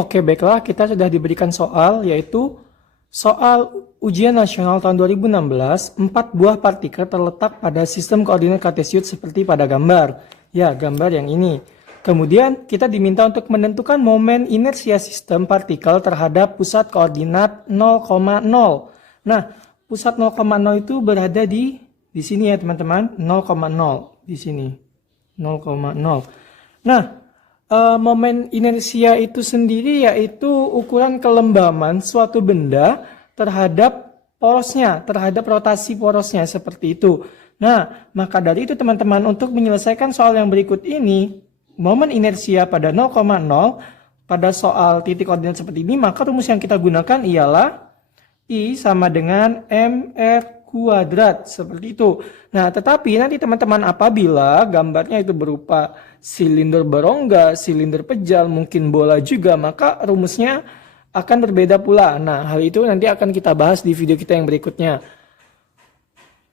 Oke, baiklah, kita sudah diberikan soal, yaitu soal ujian nasional tahun 2016, 4 buah partikel terletak pada sistem koordinat kartesius seperti pada gambar. Ya, gambar yang ini. Kemudian kita diminta untuk menentukan momen inersia sistem partikel terhadap pusat koordinat 0,0. Nah, pusat 0,0 itu berada di sini ya teman-teman, 0,0 di sini. 0,0. Nah, momen inersia itu sendiri yaitu ukuran kelembaman suatu benda terhadap porosnya, terhadap rotasi porosnya seperti itu. Nah, maka dari itu teman-teman, untuk menyelesaikan soal yang berikut ini, momen inersia pada 0,0 pada soal titik koordinat seperti ini, maka rumus yang kita gunakan ialah I sama dengan mr kuadrat, seperti itu. Nah, tetapi nanti teman-teman apabila gambarnya itu berupa silinder berongga, silinder pejal, mungkin bola juga, maka rumusnya akan berbeda pula. Nah, hal itu nanti akan kita bahas di video kita yang berikutnya.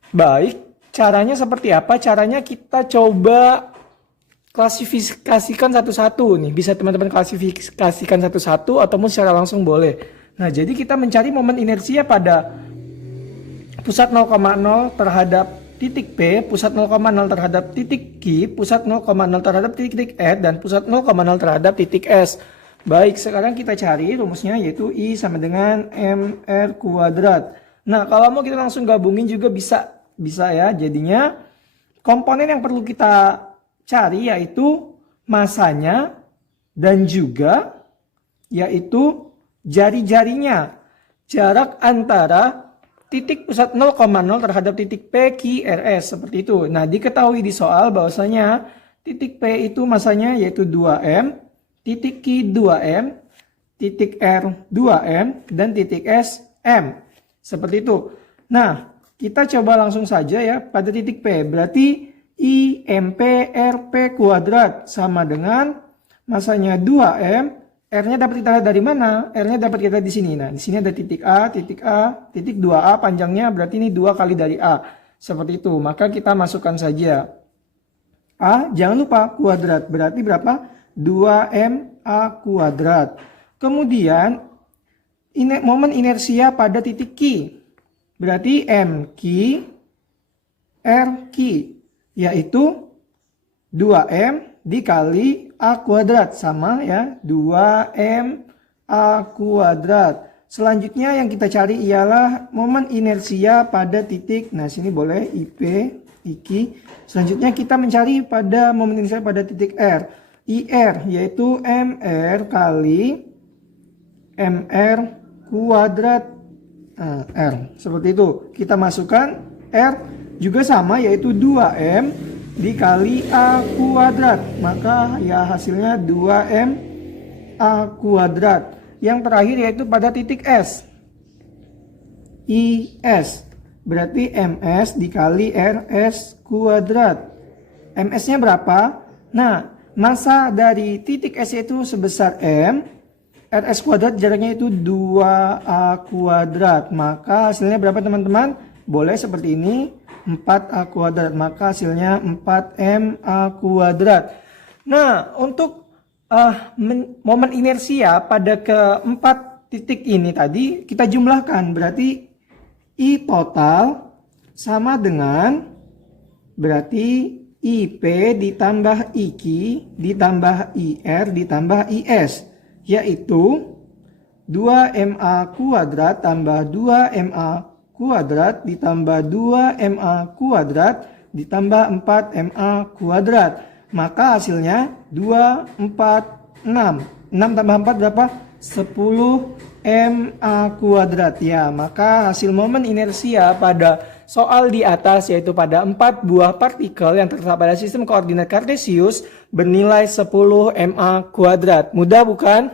Baik, caranya seperti apa? Caranya kita coba klasifikasikan satu-satu nih. Bisa teman-teman klasifikasikan satu-satu ataupun secara langsung boleh. Nah, jadi kita mencari momen inersia pada pusat 0,0 terhadap titik P, pusat 0,0 terhadap titik Q, pusat 0,0 terhadap titik R, dan pusat 0,0 terhadap titik S. Baik, sekarang kita cari rumusnya, yaitu I sama dengan mr kuadrat. Nah, kalau mau kita langsung gabungin juga bisa ya. Jadinya komponen yang perlu kita cari yaitu masanya dan juga yaitu jari-jarinya, jarak antara titik pusat 0,0 terhadap titik P, Q, R, S, seperti itu. Nah, diketahui di soal bahwasanya titik P itu masanya yaitu 2M, titik Q 2M, titik R 2M, dan titik S M. Seperti itu. Nah, kita coba langsung saja ya pada titik P. Berarti I MP RP kuadrat sama dengan masanya 2M. R-nya dapat kita dari mana? R-nya dapat kita di sini. Nah, di sini ada titik A, titik 2A panjangnya, berarti ini 2 kali dari A. Seperti itu. Maka kita masukkan saja A, jangan lupa kuadrat. Berarti berapa? 2MA kuadrat. Kemudian momen inersia pada titik Q. Berarti MQ RQ, yaitu 2M dikali A kuadrat, sama ya, 2M A kuadrat. Selanjutnya yang kita cari ialah momen inersia pada titik, nah sini boleh IP, IQ. Selanjutnya kita mencari pada momen inersia pada titik R, IR, yaitu MR kali MR kuadrat R. Seperti itu. Kita masukkan R juga sama, yaitu 2M dikali A kuadrat, maka ya hasilnya 2M A kuadrat. Yang terakhir yaitu pada titik S, IS, berarti MS dikali RS kuadrat. MS nya berapa? Nah, masa dari titik S itu sebesar M, RS kuadrat jaraknya itu 2A kuadrat, maka hasilnya berapa teman-teman? Boleh seperti ini, 4A kuadrat, maka hasilnya 4MA kuadrat. Nah, untuk momen inersia pada keempat titik ini tadi kita jumlahkan, berarti I total sama dengan berarti IP ditambah IQ ditambah IR ditambah IS, yaitu 2MA kuadrat tambah 2MA kuadrat ditambah 2MA kuadrat ditambah 4MA kuadrat. Maka hasilnya 2, 4, 6. 6 tambah 4 berapa? 10MA kuadrat. Ya, maka hasil momen inersia pada soal di atas yaitu pada 4 buah partikel yang terletak pada sistem koordinat kartesius bernilai 10MA kuadrat. Mudah bukan?